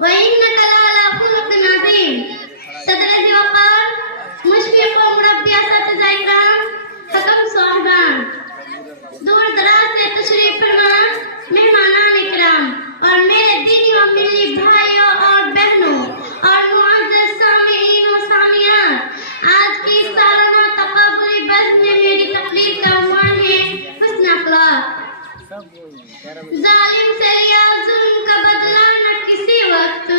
وإنك لعلى خلق عظيم. صدر وقار، مشفق مربی اساتذہ اکرام، حکم صاحبان، دور دراز سے تشریف فرما مہمانان اکرام اور میرے دینی و ملی بھائیوں اور بہنوں اور معزز سامعین و سامعات، آج کی سالانہ تقابلی بحث میں میری تقریر کا عنوان ہے حسن اخلاق. ظالم سے لیا ظلم کا بدلہ نہ کسی وقت،